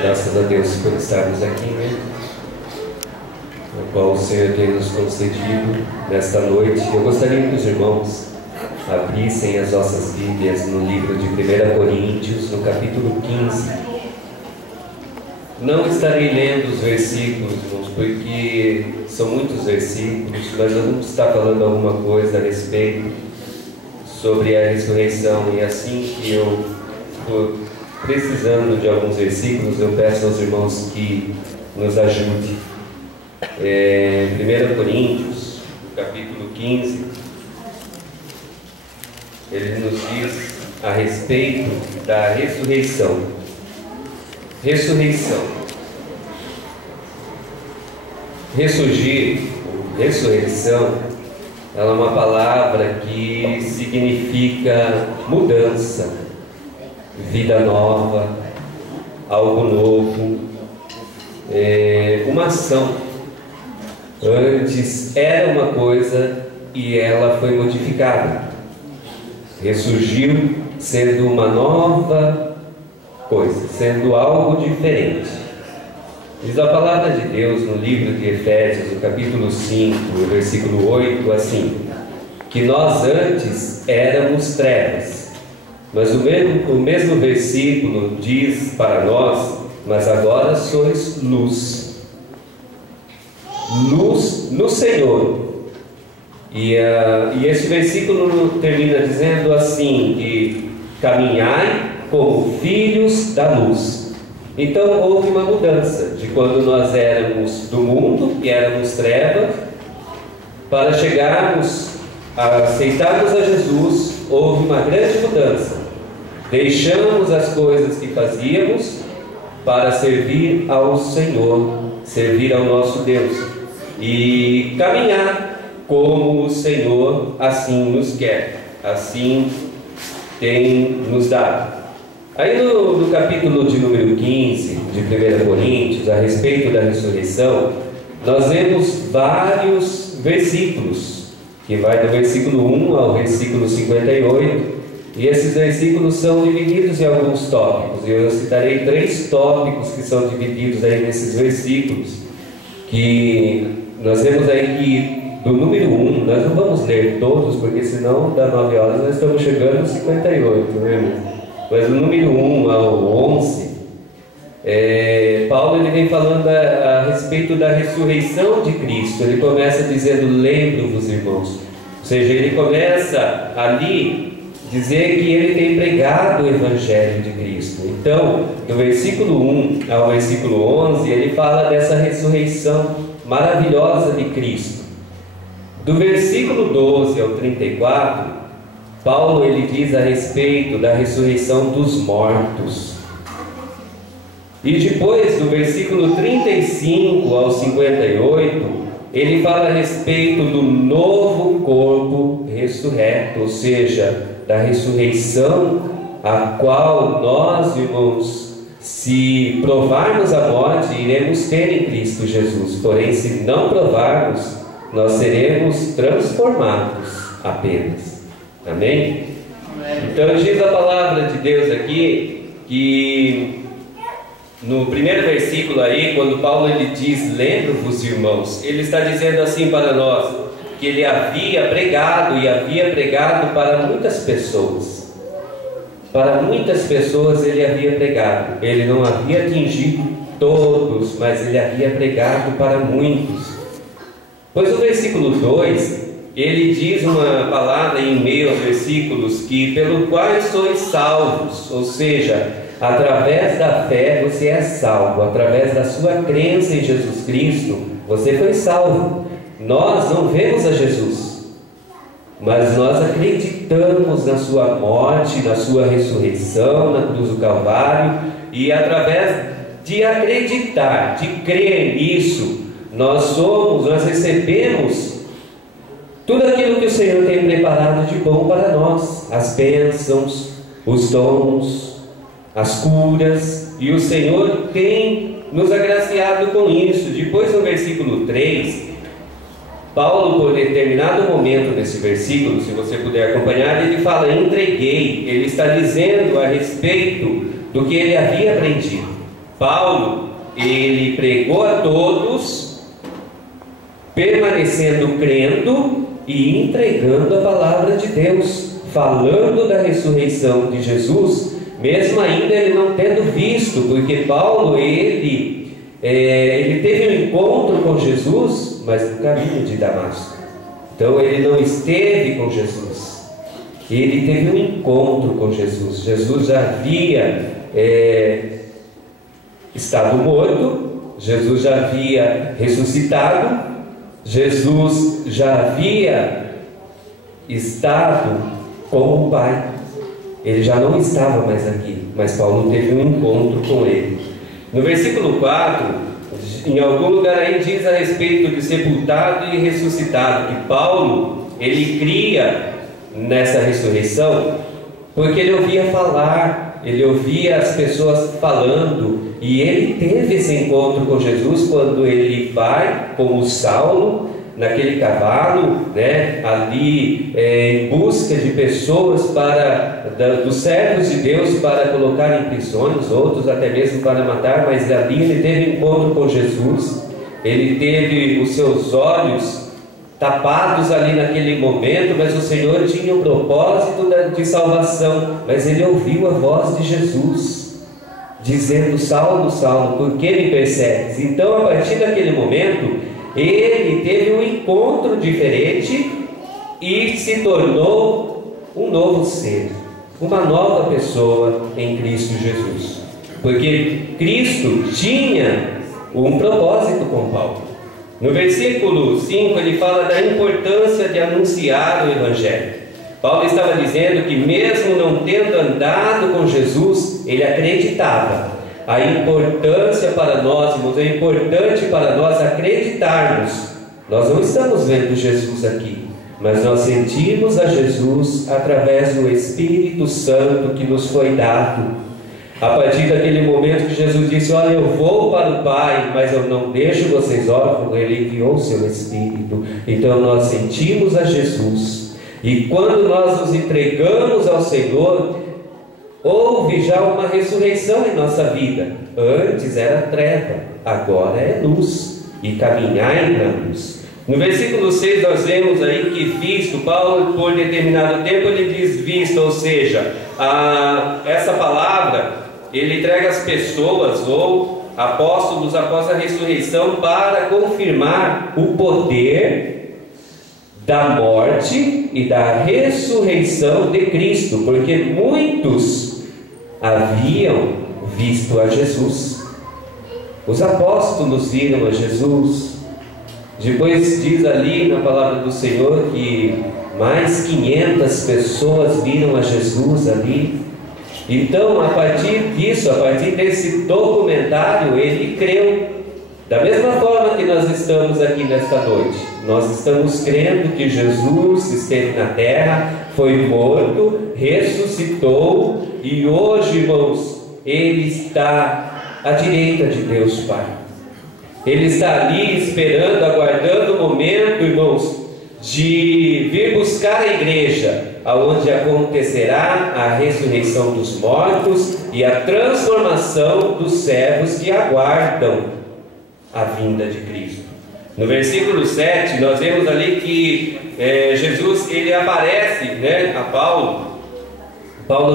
Graças a Deus por estarmos aqui, né? O qual o Senhor tem nos concedido nesta noite. Eu gostaria que os irmãos abrissem as nossas Bíblias no livro de 1 Coríntios, no capítulo 15. Não estarei lendo os versículos, irmãos, porque são muitos versículos, mas nós vamos estar falando alguma coisa a respeito sobre a ressurreição, e assim que eu for precisando de alguns versículos, eu peço aos irmãos que nos ajudem. 1 Coríntios, capítulo 15, ele nos diz a respeito da ressurreição. Ressurreição. Ressurgir, ressurreição, ela é uma palavra que significa mudança, vida nova, algo novo, uma ação. Antes era uma coisa e ela foi modificada. Ressurgiu sendo uma nova coisa, sendo algo diferente. Diz a palavra de Deus no livro de Efésios, no capítulo 5, versículo 8, assim: que nós antes éramos trevas, mas o mesmo versículo diz para nós: mas agora sois luz. Luz no Senhor. E esse versículo termina dizendo assim: que caminhai como filhos da luz. Então houve uma mudança de quando nós éramos do mundo e éramos trevas, para chegarmos a aceitarmos a Jesus. Houve uma grande mudança. Deixamos as coisas que fazíamos para servir ao Senhor, servir ao nosso Deus e caminhar como o Senhor assim nos quer, assim tem nos dado. Aí no capítulo de número 15 de 1 Coríntios, a respeito da ressurreição, nós vemos vários versículos, que vai do versículo 1 ao versículo 58, e esses versículos são divididos em alguns tópicos. Eu citarei 3 tópicos que são divididos aí nesses versículos, que nós vemos aí que do número 1, nós não vamos ler todos, porque senão dá 9 horas nós estamos chegando no 58, né, irmão? Mas do número 1 ao 11, Paulo ele vem falando a respeito da ressurreição de Cristo. Ele começa dizendo: lembro-vos, irmãos. Ou seja, ele começa ali dizer que ele tem pregado o Evangelho de Cristo. Então, do versículo 1 ao versículo 11, ele fala dessa ressurreição maravilhosa de Cristo. Do versículo 12 ao 34, Paulo ele diz a respeito da ressurreição dos mortos. E depois, do versículo 35 ao 58, ele fala a respeito do novo corpo ressurreto, ou seja, da ressurreição, a qual nós, irmãos, se provarmos a morte, iremos ter em Cristo Jesus. Porém, se não provarmos, nós seremos transformados apenas. Amém? Então diz a palavra de Deus aqui que no primeiro versículo aí, quando Paulo ele diz: lembro-vos, irmãos, ele está dizendo assim para nós, que ele havia pregado e havia pregado para muitas pessoas. Para muitas pessoas ele havia pregado. Ele não havia atingido todos, mas ele havia pregado para muitos. Pois o versículo 2, ele diz uma palavra em meio aos versículos, que pelo qual sois salvos, ou seja, através da fé você é salvo, através da sua crença em Jesus Cristo, você foi salvo. Nós não vemos a Jesus, mas nós acreditamos na sua morte, na sua ressurreição, na cruz do Calvário, e através de acreditar, de crer nisso, nós recebemos tudo aquilo que o Senhor tem preparado de bom para nós, as bênçãos, os dons, as curas, e o Senhor tem nos agraciado com isso. Depois, no versículo 3, Paulo, por determinado momento nesse versículo, se você puder acompanhar, ele fala: entreguei. Ele está dizendo a respeito do que ele havia aprendido. Paulo, ele pregou a todos, permanecendo crendo e entregando a palavra de Deus, falando da ressurreição de Jesus, mesmo ainda ele não tendo visto, porque Paulo, ele teve um encontro com Jesus, mas no caminho de Damasco. Então ele não esteve com Jesus, ele teve um encontro com Jesus. Jesus já havia estado morto, Jesus já havia ressuscitado, Jesus já havia estado com o Pai. Ele já não estava mais aqui, mas Paulo teve um encontro com ele. No versículo 4, em algum lugar aí diz a respeito de sepultado e ressuscitado, que Paulo, ele cria nessa ressurreição, porque ele ouvia falar, ele ouvia as pessoas falando, e ele teve esse encontro com Jesus quando ele vai, como Saulo, naquele cavalo, né, ali em busca de pessoas dos servos de Deus para colocar em prisões, outros até mesmo para matar, mas ali ele teve encontro com Jesus, ele teve os seus olhos tapados ali naquele momento, mas o Senhor tinha um propósito de salvação, mas ele ouviu a voz de Jesus, dizendo: Saulo, Saulo, por que me persegues? Então, a partir daquele momento, ele teve um encontro diferente e se tornou um novo ser, uma nova pessoa em Cristo Jesus, porque Cristo tinha um propósito com Paulo. No versículo 5 ele fala da importância de anunciar o Evangelho. Paulo estava dizendo que mesmo não tendo andado com Jesus, ele acreditava. A importância para nós, irmãos, é importante para nós acreditarmos. Nós não estamos vendo Jesus aqui, mas nós sentimos a Jesus através do Espírito Santo que nos foi dado. A partir daquele momento que Jesus disse: olha, eu vou para o Pai, mas eu não deixo vocês órfãos, ele enviou o seu Espírito. Então nós sentimos a Jesus, e quando nós nos entregamos ao Senhor, houve já uma ressurreição em nossa vida. Antes era treva, agora é luz, e caminhai na luz. No versículo 6 nós vemos aí que visto, Paulo por determinado tempo ele diz visto, ou seja, essa palavra ele entrega às pessoas ou apóstolos após a ressurreição para confirmar o poder da morte e da ressurreição de Cristo, porque muitos haviam visto a Jesus. Os apóstolos viram a Jesus. Depois diz ali na palavra do Senhor que mais 500 pessoas viram a Jesus ali. Então, a partir disso, a partir desse documentário, ele creu. Da mesma forma que nós estamos aqui nesta noite, nós estamos crendo que Jesus esteve na terra, foi morto, ressuscitou, e hoje, irmãos, ele está à direita de Deus Pai. Ele está ali esperando, aguardando o momento, irmãos, de vir buscar a igreja, aonde acontecerá a ressurreição dos mortos e a transformação dos servos que aguardam a vinda de Cristo. No versículo 7, nós vemos ali que Jesus, ele aparece, né, a Paulo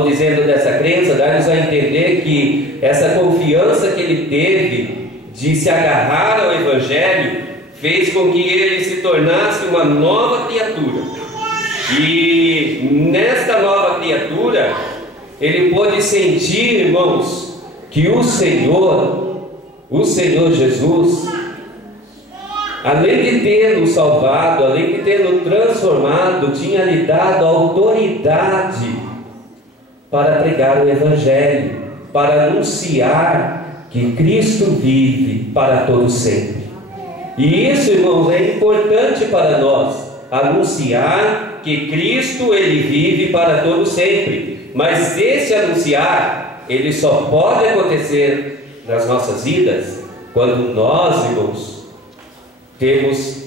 dizendo dessa crença, dá-nos a entender que essa confiança que ele teve de se agarrar ao Evangelho fez com que ele se tornasse uma nova criatura. E nesta nova criatura, ele pôde sentir, irmãos, que o Senhor Jesus, além de tê-lo salvado, além de tê-lo transformado, tinha lhe dado autoridade para pregar o Evangelho, para anunciar que Cristo vive para todo sempre. E isso, irmãos, é importante para nós, anunciar que Cristo ele vive para todo sempre. Mas esse anunciar, ele só pode acontecer nas nossas vidas quando nós, irmãos, temos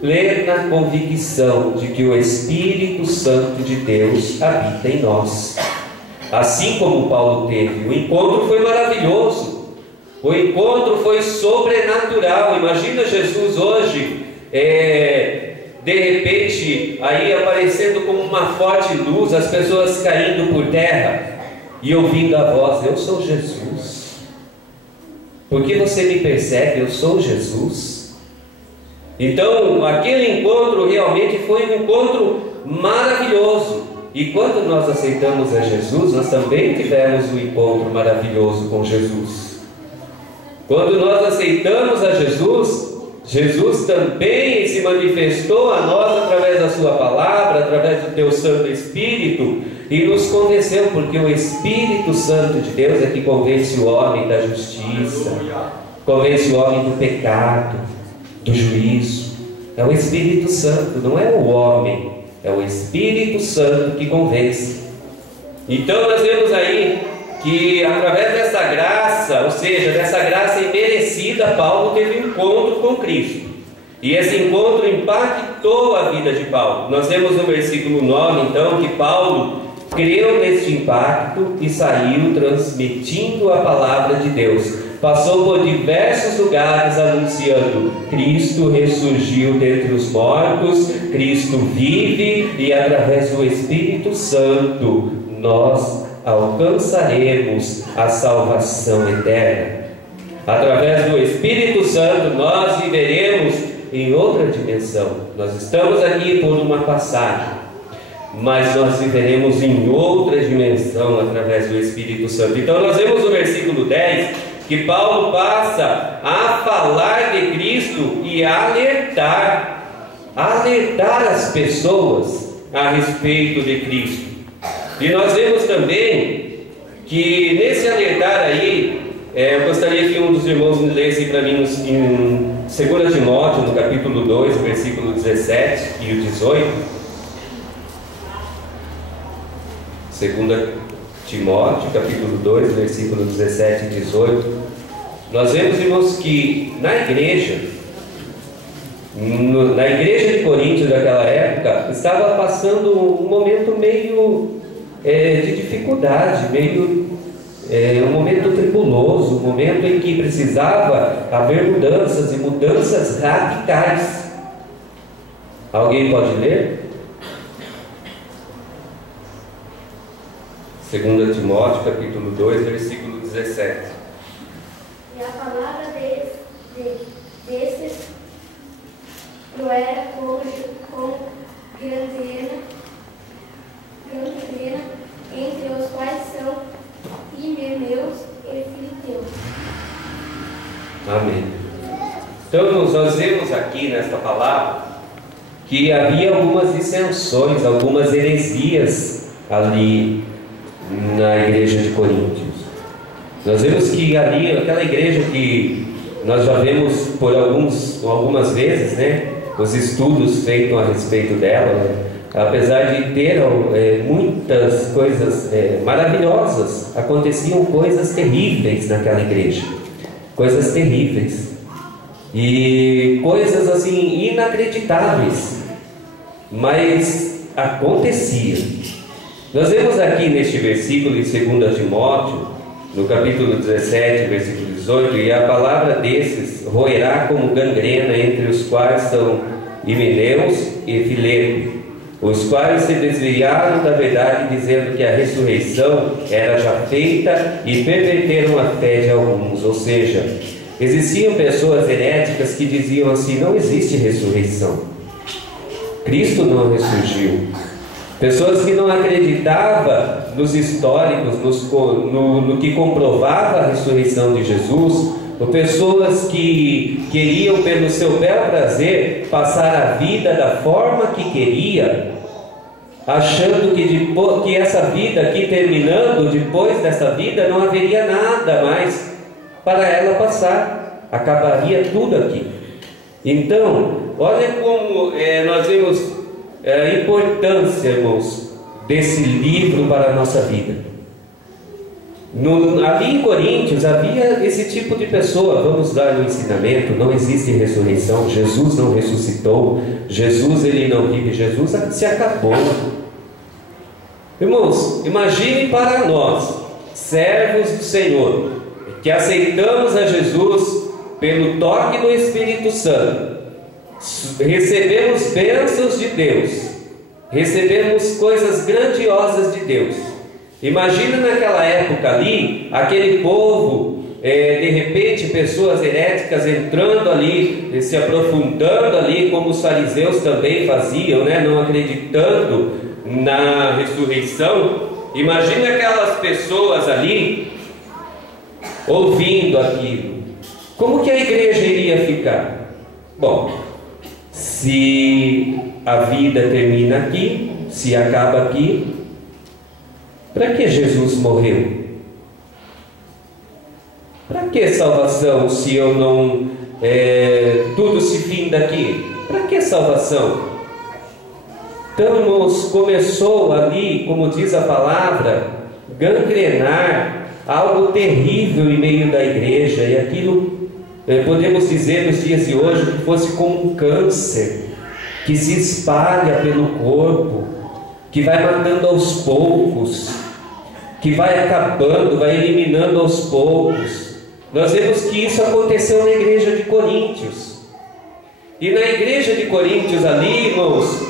plena convicção de que o Espírito Santo de Deus habita em nós. Assim como Paulo teve, o encontro foi maravilhoso. O encontro foi sobrenatural. Imagina Jesus hoje, de repente, aí aparecendo como uma forte luz, as pessoas caindo por terra e ouvindo a voz: eu sou Jesus. Por que você me persegue? Eu sou Jesus. Então, aquele encontro realmente foi um encontro maravilhoso. E quando nós aceitamos a Jesus, nós também tivemos um encontro maravilhoso com Jesus. Quando nós aceitamos a Jesus, Jesus também se manifestou a nós através da sua palavra, através do teu Santo Espírito, e nos convenceu, porque o Espírito Santo de Deus é que convence o homem da justiça, convence o homem do pecado, do juízo. É o Espírito Santo, não é o homem, é o Espírito Santo que convence. Então nós vemos aí que através dessa graça, ou seja, dessa graça imerecida, Paulo teve um encontro com Cristo. E esse encontro impactou a vida de Paulo. Nós vemos no versículo 9, então, que Paulo creu neste impacto e saiu transmitindo a palavra de Deus. Passou por diversos lugares anunciando: Cristo ressurgiu dentre os mortos, Cristo vive, e através do Espírito Santo nós alcançaremos a salvação eterna. Através do Espírito Santo nós viveremos em outra dimensão. Nós estamos aqui por uma passagem, mas nós viveremos em outra dimensão através do Espírito Santo. Então nós vemos no versículo 10 que Paulo passa a falar de Cristo e alertar as pessoas a respeito de Cristo. E nós vemos também que nesse alertar aí, eu gostaria que um dos irmãos lesse para mim em 2 Timóteo, no capítulo 2, versículo 17 e o 18. 2 Timóteo, capítulo 2, versículo 17 e 18. Nós vemos, irmãos, que na igreja de Coríntios daquela época, estava passando um momento meio de dificuldade, um momento tribuloso, um momento em que precisava haver mudanças, e mudanças radicais. Alguém pode ler? 2 Timóteo, capítulo 2, versículo 17. E a palavra desses não era como gangrena, entre os quais são Himeneus e Fileteus. Amém. Então nós vemos aqui nesta palavra que havia algumas dissensões, algumas heresias ali na igreja de Coríntios. Nós vemos que ali, aquela igreja que nós já vemos por algumas vezes, né, os estudos feitos a respeito dela, né, apesar de ter muitas coisas maravilhosas, aconteciam coisas terríveis naquela igreja, coisas terríveis e coisas assim inacreditáveis, mas acontecia. Nós vemos aqui neste versículo em 2 Timóteo, no capítulo 17, versículo 18: e a palavra desses roerá como gangrena, entre os quais são Himeneus e Fileto, os quais se desviaram da verdade, dizendo que a ressurreição era já feita, e perverteram a fé de alguns. Ou seja, existiam pessoas heréticas que diziam assim: não existe ressurreição, Cristo não ressurgiu. Pessoas que não acreditavam nos históricos, no que comprovava a ressurreição de Jesus, ou pessoas que queriam, pelo seu bel prazer, passar a vida da forma que queria, achando que essa vida aqui, terminando, depois dessa vida, não haveria nada mais para ela passar, acabaria tudo aqui. Então, olha como nós vemos a importância, irmãos, desse livro para a nossa vida. Ali em Coríntios havia esse tipo de pessoa. Vamos dar um ensinamento: não existe ressurreição, Jesus não ressuscitou, Jesus ele não vive, Jesus se acabou. Irmãos, imagine para nós, servos do Senhor, que aceitamos a Jesus pelo toque do Espírito Santo, recebemos bênçãos de Deus, recebemos coisas grandiosas de Deus. Imagina naquela época ali, aquele povo, de repente pessoas heréticas entrando ali, se aprofundando ali, como os fariseus também faziam, né? Não acreditando na ressurreição. Imagina aquelas pessoas ali ouvindo aquilo. Como que a igreja iria ficar? Bom, se a vida termina aqui, se acaba aqui, para que Jesus morreu? Para que salvação se eu não... tudo se finda aqui? Para que salvação? Então, irmãos, começou ali, como diz a palavra, gangrenar algo terrível em meio da igreja. E aquilo, podemos dizer nos dias de hoje, que fosse como um câncer que se espalha pelo corpo, que vai matando aos poucos, que vai acabando, vai eliminando aos poucos. Nós vemos que isso aconteceu na igreja de Coríntios. E na igreja de Coríntios ali, irmãos,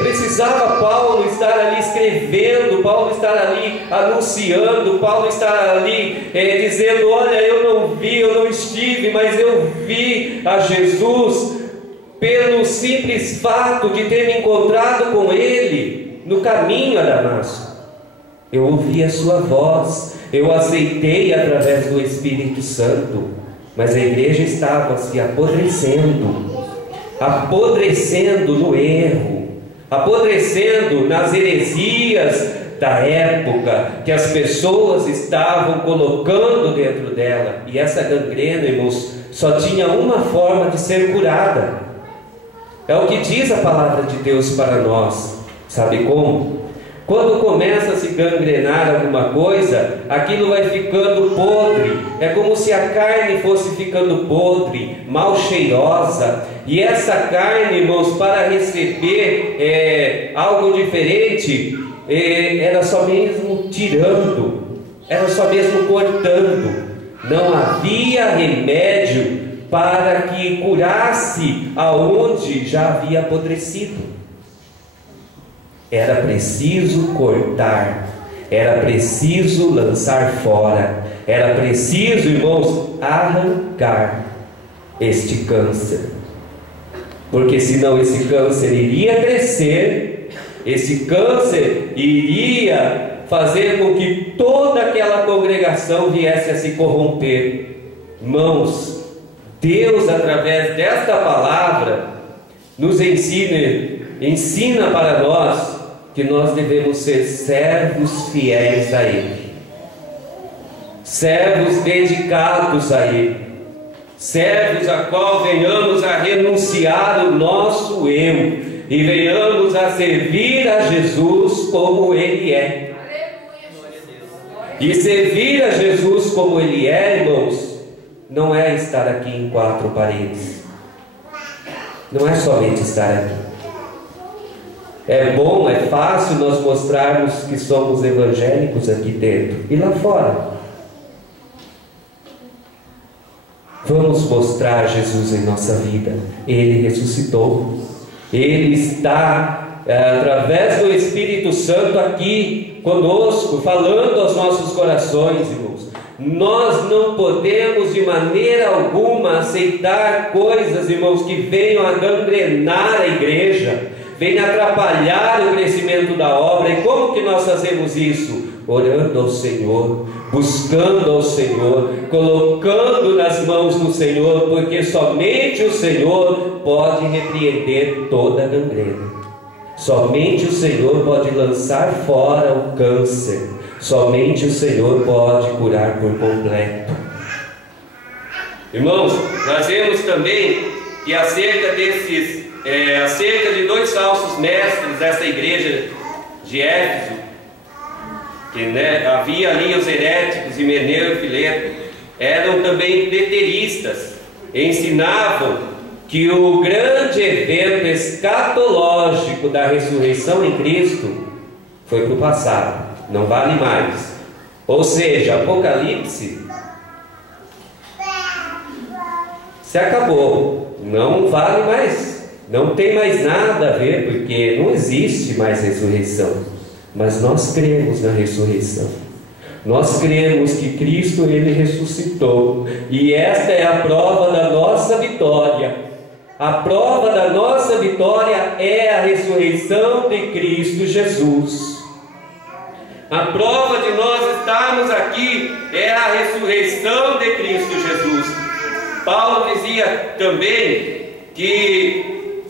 precisava Paulo estar ali escrevendo, Paulo estar ali anunciando, Paulo estar ali dizendo: olha, eu não vi, eu não estive, mas eu vi a Jesus pelo simples fato de ter me encontrado com Ele no caminho a Damasco. Eu ouvi a sua voz, eu aceitei através do Espírito Santo, mas a igreja estava se apodrecendo no erro, apodrecendo nas heresias da época que as pessoas estavam colocando dentro dela. E essa gangrena, irmãos, só tinha uma forma de ser curada. É o que diz a palavra de Deus para nós. Sabe como? Quando começa a se gangrenar alguma coisa, aquilo vai ficando podre. É como se a carne fosse ficando podre, mal cheirosa. E essa carne, irmãos, para receber algo diferente, era só mesmo tirando, era só mesmo cortando. Não havia remédio para que curasse aonde já havia apodrecido. Era preciso cortar, era preciso lançar fora, era preciso, irmãos, arrancar este câncer, porque senão esse câncer iria crescer, esse câncer iria fazer com que toda aquela congregação viesse a se corromper. Irmãos, Deus, através desta palavra, nos ensina para nós que nós devemos ser servos fiéis a Ele, servos dedicados a Ele, servos a qual venhamos a renunciar o nosso eu e venhamos a servir a Jesus como Ele é. E servir a Jesus como Ele é, irmãos, não é estar aqui em quatro paredes, não é somente estar aqui. É bom, é fácil nós mostrarmos que somos evangélicos aqui dentro e lá fora. Vamos mostrar Jesus em nossa vida. Ele ressuscitou. Ele está, através do Espírito Santo, aqui conosco, falando aos nossos corações, irmãos. Nós não podemos de maneira alguma aceitar coisas, irmãos, que venham a gangrenar a igreja, venham atrapalhar o crescimento da obra. E como que nós fazemos isso? Orando ao Senhor, buscando ao Senhor, colocando nas mãos do Senhor, porque somente o Senhor pode repreender toda a gangrena. Somente o Senhor pode lançar fora o câncer. Somente o Senhor pode curar por completo. Irmãos, nós vemos também que acerca de dois falsos mestres dessa igreja de Éfeso, que havia ali os heréticos, Himeneu e Fileto, eram também preteristas, ensinavam que o grande evento escatológico da ressurreição em Cristo foi para o passado, não vale mais. Ou seja, Apocalipse se acabou, não vale mais, não tem mais nada a ver, porque não existe mais ressurreição. Mas nós cremos na ressurreição. Nós cremos que Cristo, Ele ressuscitou, e esta é a prova da nossa vitória. A prova da nossa vitória é a ressurreição de Cristo Jesus. A prova de nós estarmos aqui é a ressurreição de Cristo Jesus. Paulo dizia também que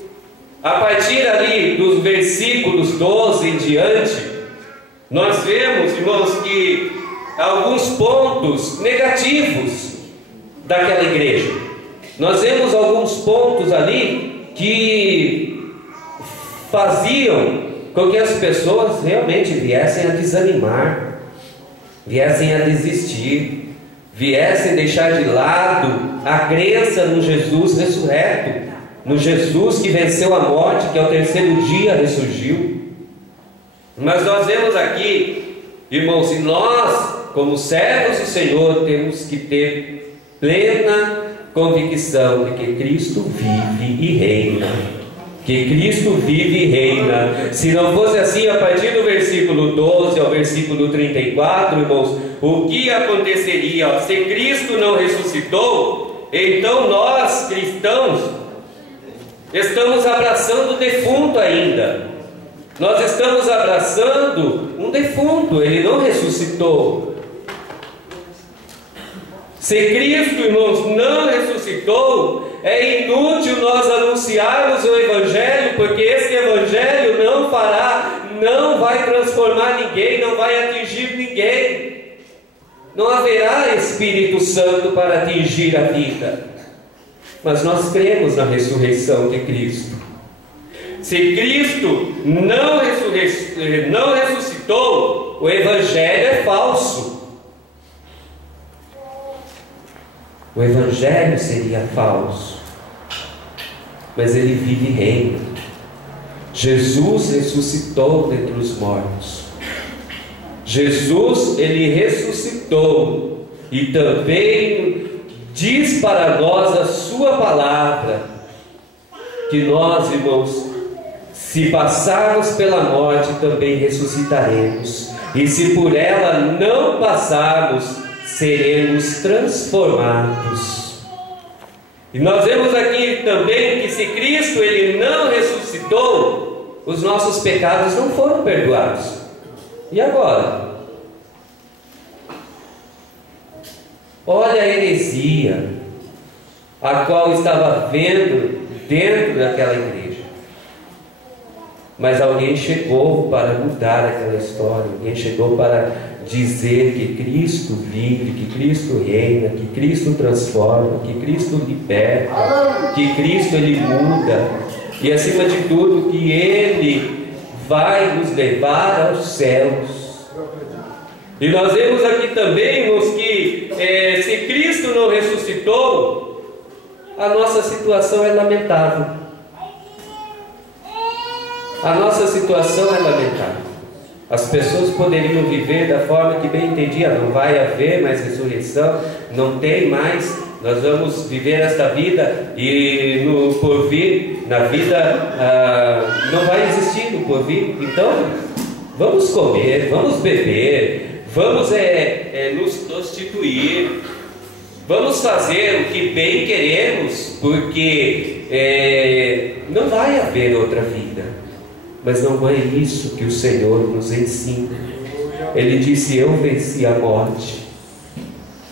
a partir ali dos versículos 12 em diante, nós vemos, irmãos, que alguns pontos negativos daquela igreja. Nós vemos alguns pontos ali que faziam com que as pessoas realmente viessem a desanimar, viessem a desistir, viessem deixar de lado a crença no Jesus ressurreto, no Jesus que venceu a morte, que ao terceiro dia ressurgiu. Mas nós vemos aqui, irmãos, e nós, como servos do Senhor, temos que ter plena convicção de que Cristo vive e reina. Que Cristo vive e reina. Se não fosse assim, a partir do versículo 12 ao versículo 34, irmãos, o que aconteceria? Se Cristo não ressuscitou, então nós, cristãos, estamos abraçando o defunto ainda. Nós estamos abraçando um defunto, ele não ressuscitou. Se Cristo, irmãos, não ressuscitou, é inútil nós anunciarmos o Evangelho, porque esse Evangelho não vai transformar ninguém, não vai atingir ninguém. Não haverá Espírito Santo para atingir a vida. Mas nós cremos na ressurreição de Cristo. Se Cristo não ressuscitou, o Evangelho é falso. O Evangelho seria falso, mas ele vive e reina. Jesus ressuscitou dentre os mortos. Jesus, ele ressuscitou e também diz para nós a sua palavra que nós, irmãos, se passarmos pela morte, também ressuscitaremos, e se por ela não passarmos, seremos transformados. E nós vemos aqui também que se Cristo ele não ressuscitou, os nossos pecados não foram perdoados. E agora? Olha a heresia a qual estava havendo dentro daquela igreja. Mas alguém chegou para mudar aquela história. Alguém chegou para dizer que Cristo vive, que Cristo reina, que Cristo transforma, que Cristo liberta, que Cristo ele muda, e acima de tudo que Ele vai nos levar aos céus. E nós vemos aqui também, irmãos, que se Cristo não ressuscitou, a nossa situação é lamentável. A nossa situação é lamentável. As pessoas poderiam viver da forma que bem entendia. Não vai haver mais ressurreição, não tem mais. Nós vamos viver esta vida e no porvir, na vida não vai existir no porvir. Então, vamos comer, vamos beber, vamos nos prostituir, vamos fazer o que bem queremos, porque não vai haver outra vida. Mas não é isso que o Senhor nos ensina. Ele disse: eu venci a morte.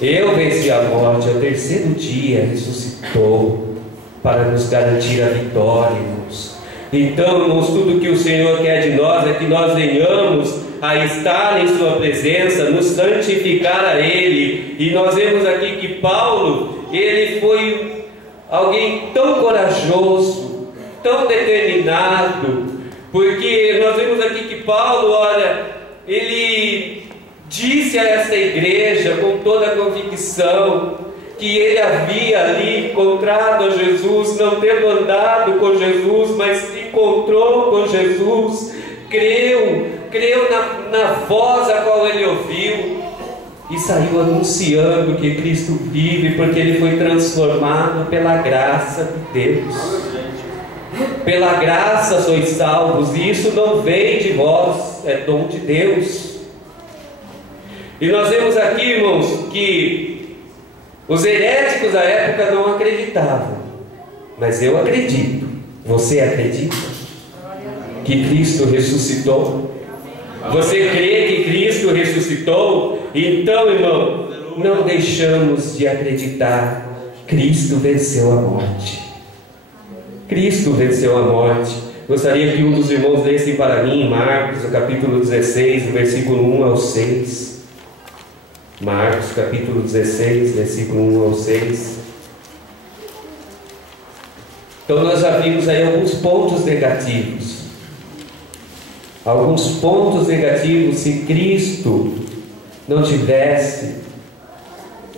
Eu venci a morte. Ao terceiro dia ressuscitou para nos garantir a vitória, irmãos. Então, irmãos, tudo que o Senhor quer de nós é que nós venhamos a estar em sua presença, nos santificar a Ele. E nós vemos aqui que Paulo, ele foi alguém tão corajoso, tão determinado, porque nós vemos aqui que Paulo, olha, ele disse a esta igreja com toda a convicção que ele havia ali encontrado a Jesus, não tendo andado com Jesus, mas se encontrou com Jesus, creu na voz a qual ele ouviu, e saiu anunciando que Cristo vive, porque ele foi transformado pela graça de Deus. Pela graça sois salvos, e isso não vem de vós, é dom de Deus. E nós vemos aqui, irmãos, que os heréticos da época não acreditavam, mas eu acredito. Você acredita que Cristo ressuscitou? Você crê que Cristo ressuscitou? Então, irmão, não deixamos de acreditar. Cristo venceu a morte. Cristo venceu a morte. Gostaria que um dos irmãos lessem para mim Marcos, o capítulo 16, versículo 1 ao 6. Marcos, capítulo 16, versículo 1 ao 6. Então nós já vimos aí alguns pontos negativos. Alguns pontos negativos se Cristo não tivesse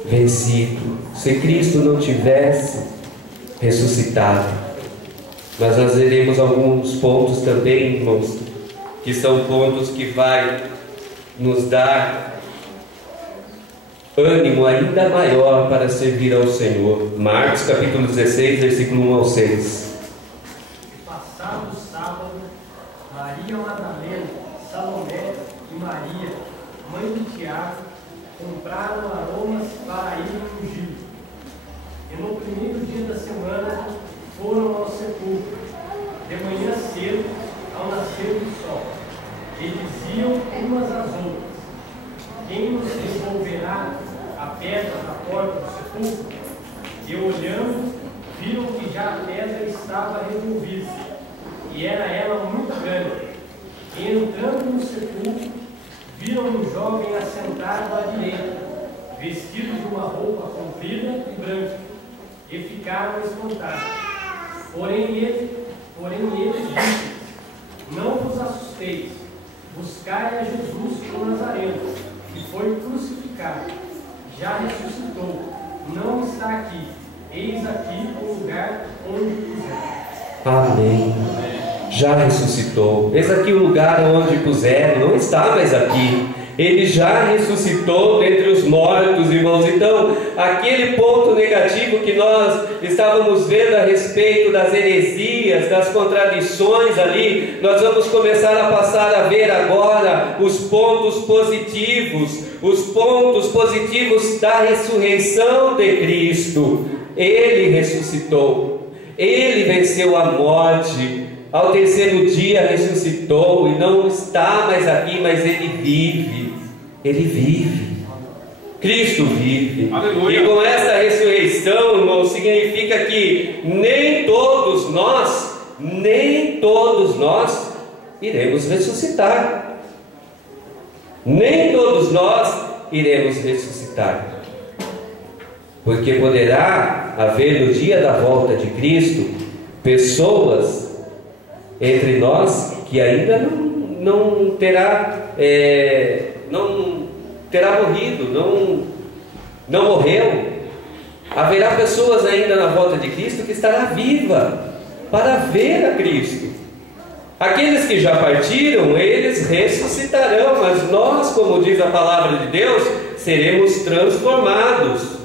vencido, se Cristo não tivesse ressuscitado. Mas nós veremos alguns pontos também, irmãos, que são pontos que vai nos dar ânimo ainda maior para servir ao Senhor. Marcos capítulo 16, versículo 1 ao 6. Passado o sábado, Maria Madalena, Salomé e Maria, mãe de Tiago, compraram aromas para ir ungir. E no primeiro dia da semana foram ao sepulcro, de manhã cedo, ao nascer do sol, e diziam umas às outras: quem nos removerá a pedra da porta do sepulcro? E olhando, viram que já a pedra estava removida, e era ela muito grande. E entrando no sepulcro, viram um jovem assentado à direita, vestido de uma roupa comprida e branca, e ficaram espantados. Porém eles disseram: não vos assusteis, buscai a Jesus o Nazareno, que foi crucificado. Já ressuscitou, não está aqui. Eis aqui o lugar onde puseram. Amém. Já ressuscitou. Eis aqui o lugar onde puseram. Não está mais aqui. Ele já ressuscitou dentre os mortos, irmãos. Então, aquele ponto negativo que nós estávamos vendo a respeito das heresias, das contradições ali, nós vamos começar a passar a ver agora os pontos positivos da ressurreição de Cristo. Ele ressuscitou, ele venceu a morte. Ao terceiro dia ressuscitou e não está mais aqui, mas ele vive. Ele vive. Cristo vive. Aleluia. E com essa ressurreição, irmão, significa que nem todos nós iremos ressuscitar. Nem todos nós iremos ressuscitar. Porque poderá haver no dia da volta de Cristo pessoas entre nós que ainda não terá morrido, não morreu. Haverá pessoas ainda na volta de Cristo que estará viva para ver a Cristo. Aqueles que já partiram, eles ressuscitarão, mas nós, como diz a palavra de Deus, seremos transformados.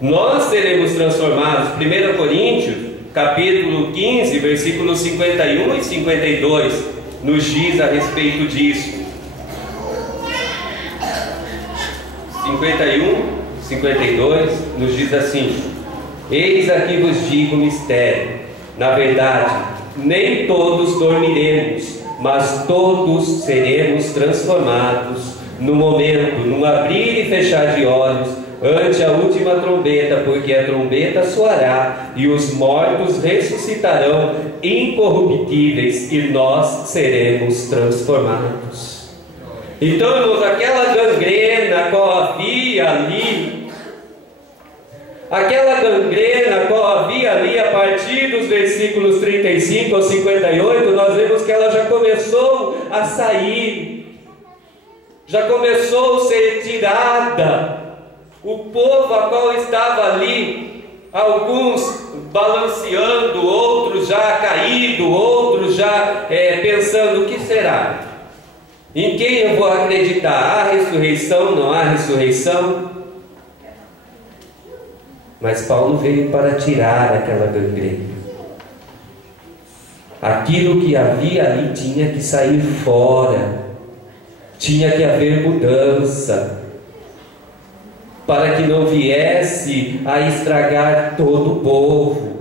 Nós seremos transformados. 1 Coríntios capítulo 15, versículos 51 e 52, nos diz a respeito disso. 51, 52, nos diz assim: eis aqui vos digo o mistério. Na verdade, nem todos dormiremos, mas todos seremos transformados no momento, num abrir e fechar de olhos, ante a última trombeta, porque a trombeta soará e os mortos ressuscitarão incorruptíveis e nós seremos transformados. Então, irmãos, aquela gangrena qual havia ali, a partir dos versículos 35 ao 58, nós vemos que ela já começou a sair, já começou a ser tirada. O povo a qual estava ali, alguns balanceando, outros já caído, outros já pensando: o que será? Em quem eu vou acreditar? Há ressurreição? Não há ressurreição? Mas Paulo veio para tirar aquela gangrena. Aquilo que havia ali tinha que sair fora. Tinha que haver mudança, para que não viesse a estragar todo o povo.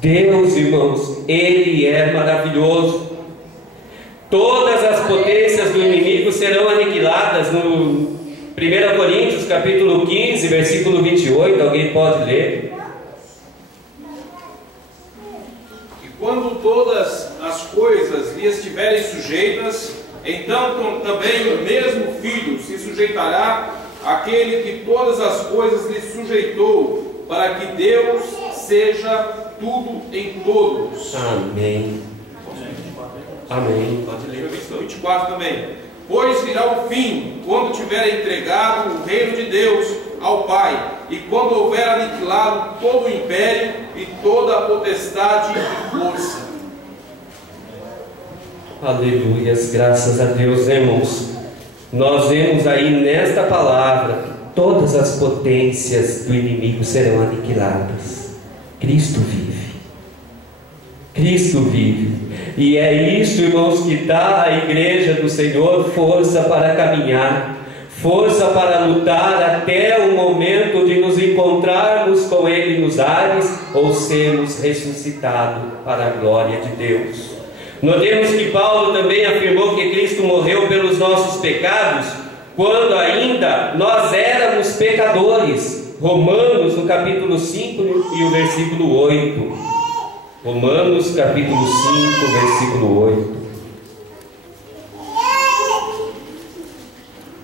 Deus, irmãos, Ele é maravilhoso. Todas as potências do inimigo serão aniquiladas. No 1 Coríntios capítulo 15, versículo 28, alguém pode ler? E quando todas as coisas lhe estiverem sujeitas, então também o mesmo Filho se sujeitará àquele que todas as coisas lhe sujeitou, para que Deus seja tudo em todos. Amém. Amém. Pode ler o 24 também. Pois virá o fim, quando tiver entregado o reino de Deus ao Pai, e quando houver aniquilado todo o império e toda a potestade e força. Aleluias, graças a Deus, irmãos. Nós vemos aí nesta palavra, todas as potências do inimigo serão aniquiladas. Cristo vive. Cristo vive. E é isso, irmãos, que dá à igreja do Senhor força para caminhar, força para lutar até o momento de nos encontrarmos com Ele nos ares ou sermos ressuscitados para a glória de Deus. Notemos que Paulo também afirmou que Cristo morreu pelos nossos pecados quando ainda nós éramos pecadores. Romanos, no capítulo 5 e o versículo 8. Romanos, capítulo 5, versículo 8.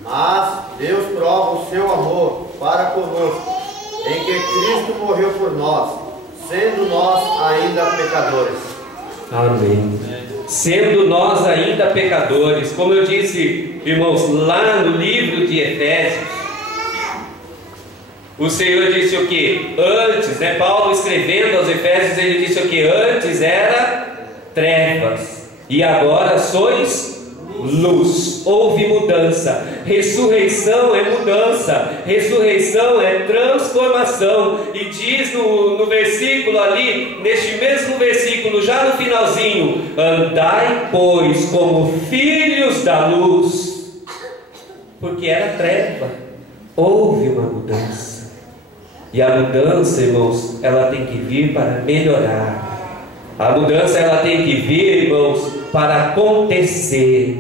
Mas Deus prova o seu amor para conosco, em que Cristo morreu por nós, sendo nós ainda pecadores. Amém. Sendo nós ainda pecadores, como eu disse, irmãos, lá no livro de Efésios, o Senhor disse o que? Antes, Paulo escrevendo aos Efésios, ele disse o que? Antes era trevas, e agora sois luz. Houve mudança. Ressurreição é mudança, ressurreição é transformação. E diz no versículo ali, neste mesmo versículo, já no finalzinho: andai, pois, como filhos da luz, porque era treva. Houve uma mudança. E a mudança, irmãos, ela tem que vir para melhorar. A mudança, ela tem que vir, irmãos, para acontecer,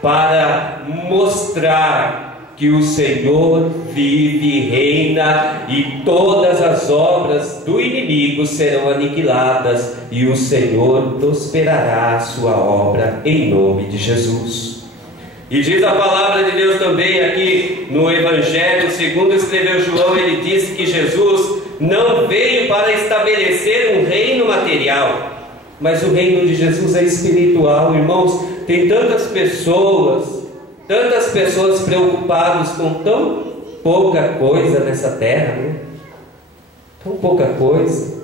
para mostrar que o Senhor vive e reina, e todas as obras do inimigo serão aniquiladas, e o Senhor prosperará a sua obra em nome de Jesus. E diz a palavra de Deus também aqui no Evangelho, segundo escreveu João, ele disse que Jesus não veio para estabelecer um reino material, mas o reino de Jesus é espiritual. Irmãos, tem tantas pessoas preocupadas com tão pouca coisa nessa terra, né? Tão pouca coisa.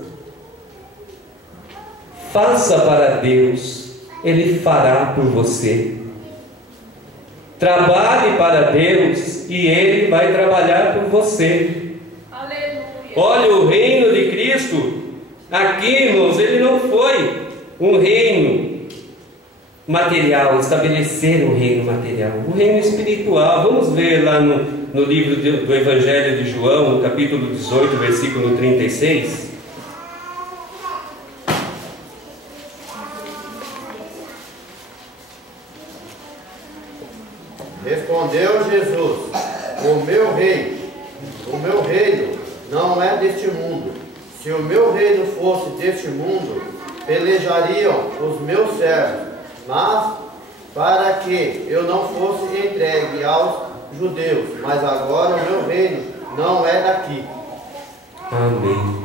Faça para Deus, Ele fará por você. Trabalhe para Deus e Ele vai trabalhar por você. Aleluia. Olha, o reino de Cristo aqui, irmãos, ele não foi um reino material, estabelecer um reino material, um reino espiritual. Vamos ver lá no livro do Evangelho de João, no capítulo 18, versículo 36. Respondeu Jesus: o meu reino não é deste mundo. Se o meu reino fosse deste mundo, pelejariam os meus servos, mas para que eu não fosse entregue aos judeus. Mas agora o meu reino não é daqui. Amém.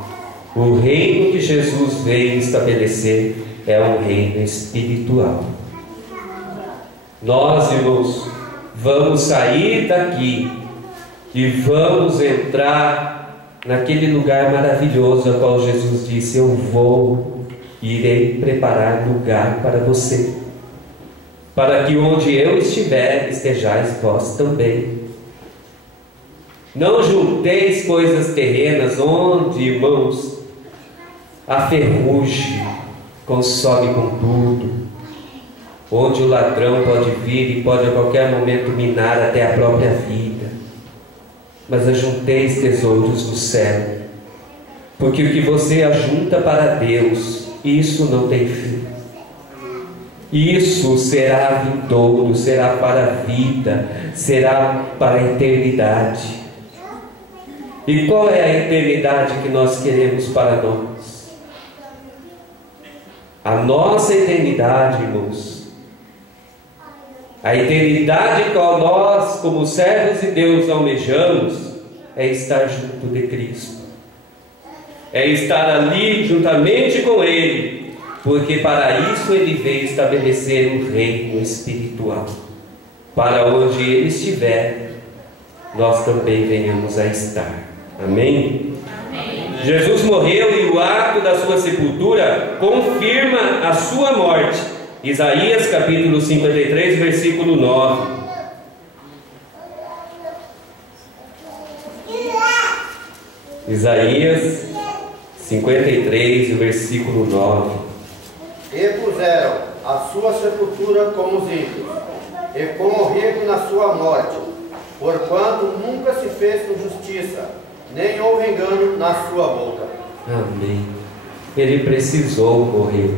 O reino que Jesus veio estabelecer é um reino espiritual. Nós, irmãos, vamos sair daqui e vamos entrar naquele lugar maravilhoso a qual Jesus disse: eu irei preparar lugar para você. para que onde eu estiver, estejais vós também. Não junteis coisas terrenas, onde, irmãos, a ferrugem consome com tudo, onde o ladrão pode vir e pode a qualquer momento minar até a própria vida. Mas ajunteis tesouros do céu, porque o que você ajunta para Deus, isso não tem fim. Isso será vindouro, será para a vida, será para a eternidade. E qual é a eternidade que nós queremos para nós? A nossa eternidade, irmãos, a eternidade qual nós, como servos de Deus, almejamos, é estar junto de Cristo, é estar ali juntamente com Ele, porque para isso Ele veio estabelecer um reino espiritual, para onde Ele estiver, nós também venhamos a estar. Amém? Amém. Jesus morreu e o ato da sua sepultura confirma a sua morte. Isaías capítulo 53, versículo 9. Isaías 53, versículo 9. E puseram a sua sepultura como os ímpios, e como rico na sua morte, porquanto nunca se fez com justiça, nem houve engano na sua boca. Amém. Ele precisou morrer,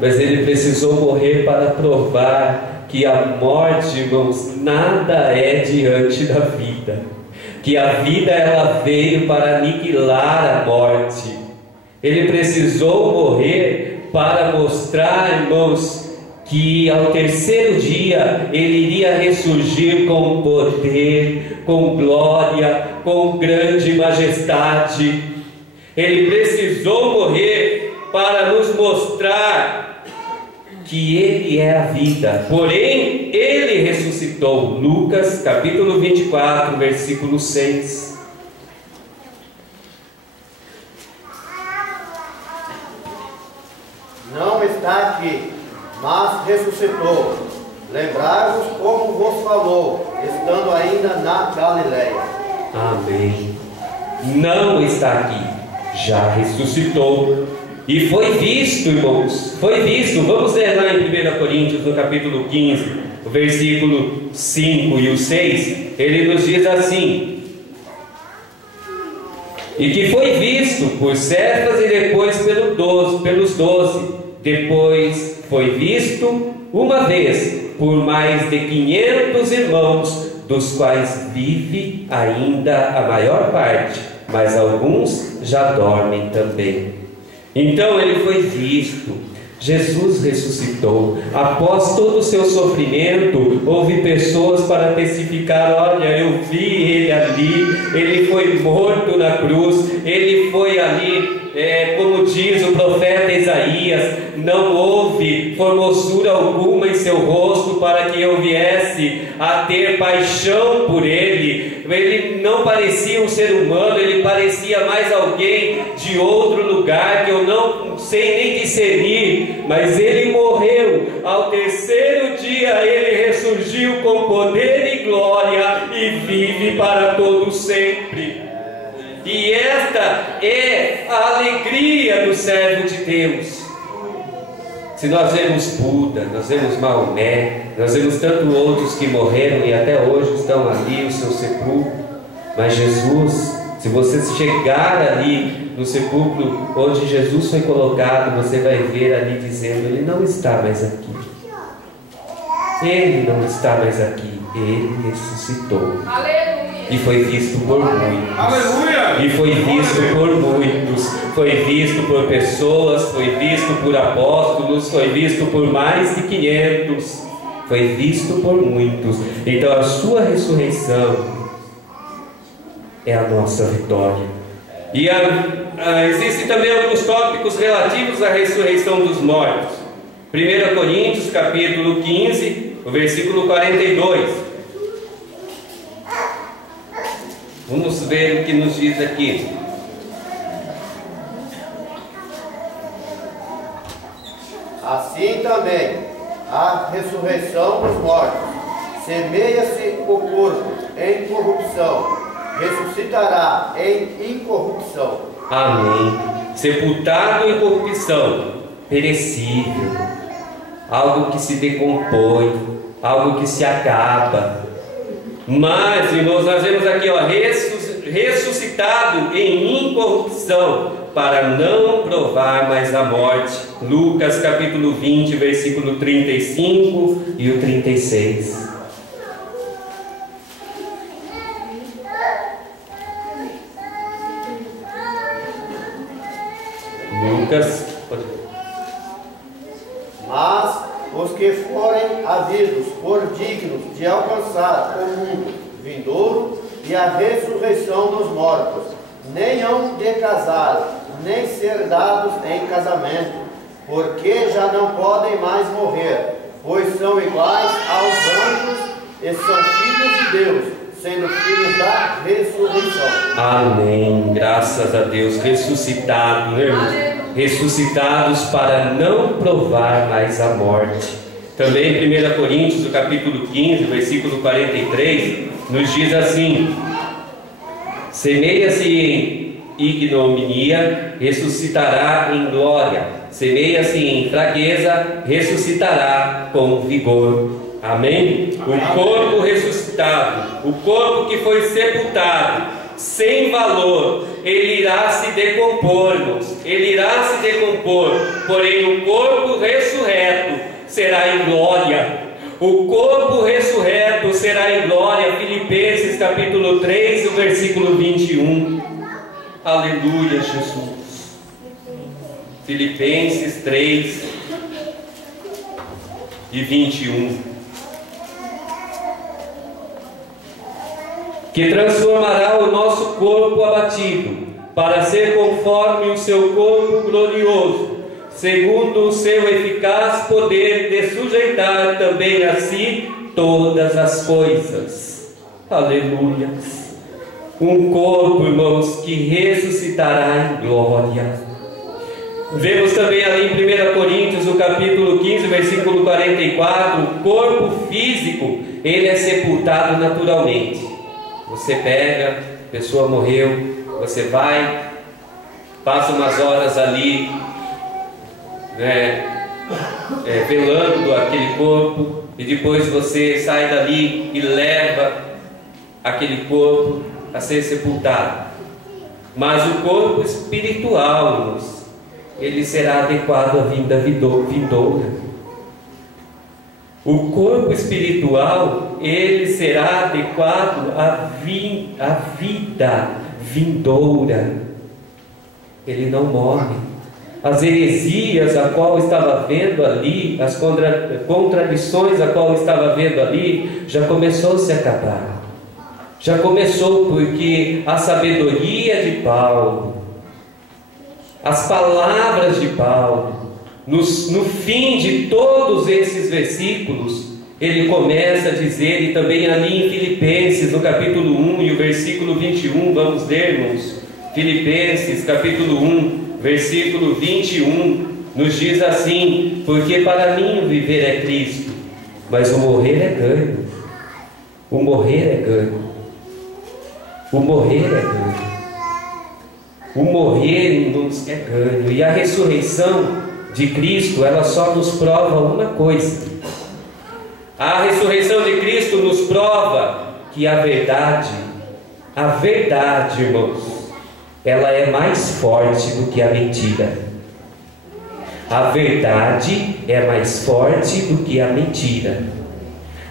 mas ele precisou morrer para provar que a morte, irmãos, nada é diante da vida, que a vida ela veio para aniquilar a morte. Ele precisou morrer para mostrar, irmãos, que ao terceiro dia ele iria ressurgir com poder, com glória, com grande majestade. Ele precisou morrer para nos mostrar que Ele é a vida, porém Ele ressuscitou. Lucas capítulo 24, versículo 6. Não está aqui, mas ressuscitou. Lembrai-vos como vos falou, estando ainda na Galileia. Amém. Não está aqui, já ressuscitou. E foi visto, irmãos, foi visto. Vamos ler lá em 1 Coríntios, no capítulo 15, o versículo 5 e o 6. Ele nos diz assim: e que foi visto por Cefas e depois pelos 12. Depois foi visto uma vez por mais de 500 irmãos, dos quais vive ainda a maior parte, mas alguns já dormem também. Então ele foi visto. Jesus ressuscitou. Após todo o seu sofrimento, houve pessoas para testificar: olha, eu vi ele ali, ele foi morto na cruz, ele foi ali, como diz o profeta Isaías, não houve formosura alguma em seu rosto para que eu viesse a ter paixão por ele. Ele não parecia um ser humano, ele parecia mais alguém de outro lugar que eu não sei nem discernir, mas ele morreu. Ao terceiro dia ele ressurgiu com poder e glória e vive para todo sempre. E esta é a alegria do servo de Deus. Se nós vemos Buda, nós vemos Maomé, nós vemos tantos outros que morreram e até hoje estão ali, o seu sepulcro. Mas Jesus, se você chegar ali no sepulcro onde Jesus foi colocado, você vai ver ali dizendo: Ele não está mais aqui. Ele não está mais aqui. Ele ressuscitou. Aleluia. E foi visto por muitos. Aleluia! E foi visto por muitos. Foi visto por pessoas, foi visto por apóstolos, foi visto por mais de 500. Foi visto por muitos. Então a sua ressurreição é a nossa vitória. E existem também alguns tópicos relativos à ressurreição dos mortos. 1 Coríntios capítulo 15, o versículo 42. Vamos ver o que nos diz aqui. Assim também, a ressurreição dos mortos. Semeia-se o corpo em corrupção, ressuscitará em incorrupção. Amém. Sepultado em corrupção, perecível, algo que se decompõe, algo que se acaba. Mas, irmãos, nós vemos aqui, ó, ressuscitado em incorrupção, para não provar mais a morte. Lucas capítulo 20, versículo 35 e o 36. Lucas. Mas os que forem havidos por dignos de alcançar o mundo vindouro e a ressurreição dos mortos, nem hão de casar, nem ser dados em casamento, porque já não podem mais morrer, pois são iguais aos anjos e são filhos de Deus, sendo filhos da ressurreição. Amém. Graças a Deus. Ressuscitados, né, irmãos? Ressuscitados para não provar mais a morte. Também em 1 Coríntios, no capítulo 15, versículo 43, nos diz assim: semeia-se em ignominia, ressuscitará em glória. Semeia-se em fraqueza, ressuscitará com vigor. Amém? O corpo ressuscitado, o corpo que foi sepultado, sem valor, ele irá se decompor, irmãos. Ele irá se decompor, porém o corpo ressurreto será em glória. O corpo ressurreto será em glória. Filipenses capítulo 3, o versículo 21. Aleluia, Jesus. Filipenses 3 e 21. Que transformará o nosso corpo abatido, para ser conforme o seu corpo glorioso, segundo o seu eficaz poder de sujeitar também a si todas as coisas. Aleluia. Um corpo, irmãos, que ressuscitará em glória. Vemos também ali em 1 Coríntios, no capítulo 15, versículo 44, o corpo físico, ele é sepultado naturalmente. Você pega, a pessoa morreu, você vai, passa umas horas ali, velando aquele corpo, e depois você sai dali e leva aquele corpo a ser sepultado. Mas o corpo espiritual, irmãos, ele será adequado à vinda vindoura. O corpo espiritual, ele será adequado à vida vindoura. Ele não morre. As heresias a qual estava vendo ali, as contradições a qual estava vendo ali, já começou a se acabar. Já começou, porque a sabedoria de Paulo, as palavras de Paulo, no fim de todos esses versículos, ele começa a dizer, e também ali em Filipenses, no capítulo 1 e o versículo 21, vamos ler, irmãos. Filipenses, capítulo 1, versículo 21, nos diz assim: porque para mim o viver é Cristo, mas o morrer é ganho. O morrer é ganho. O morrer é ganho. O morrer, irmãos, é ganho. E a ressurreição de Cristo, ela só nos prova uma coisa. A ressurreição de Cristo nos prova que a verdade, irmãos, ela é mais forte do que a mentira. A verdade é mais forte do que a mentira.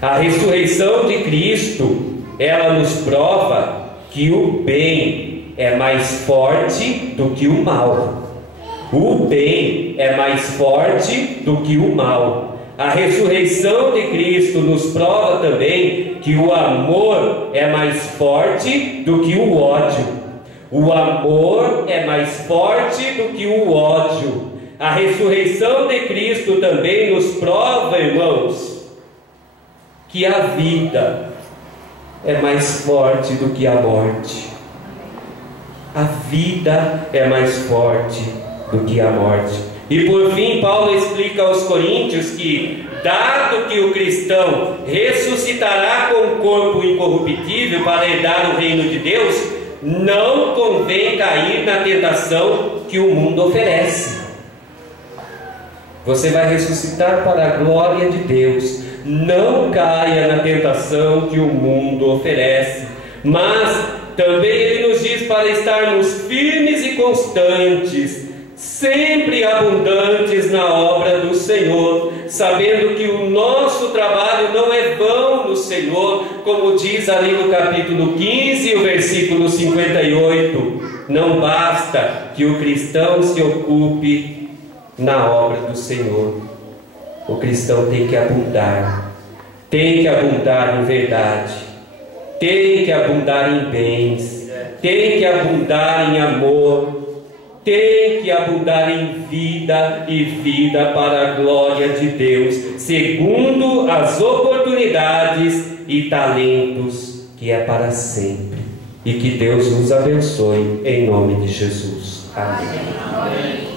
A ressurreição de Cristo, ela nos prova que o bem é mais forte do que o mal. O bem é mais forte do que o mal. A ressurreição de Cristo nos prova também que o amor é mais forte do que o ódio. O amor é mais forte do que o ódio. A ressurreição de Cristo também nos prova, irmãos, que a vida é mais forte do que a morte. A vida é mais forte do que a morte. E por fim, Paulo explica aos coríntios que, dado que o cristão ressuscitará com um corpo incorruptível para herdar o reino de Deus, não convém cair na tentação que o mundo oferece. Você vai ressuscitar para a glória de Deus. Não caia na tentação que o mundo oferece. Mas também ele nos diz para estarmos firmes e constantes, sempre abundantes na obra do Senhor, sabendo que o nosso trabalho não é vão no Senhor, como diz ali no capítulo 15, o versículo 58. Não basta que o cristão se ocupe na obra do Senhor. O cristão tem que abundar em verdade, tem que abundar em bens, tem que abundar em amor, tem que abundar em vida e vida para a glória de Deus, segundo as oportunidades e talentos que é para sempre. E que Deus nos abençoe em nome de Jesus. Amém.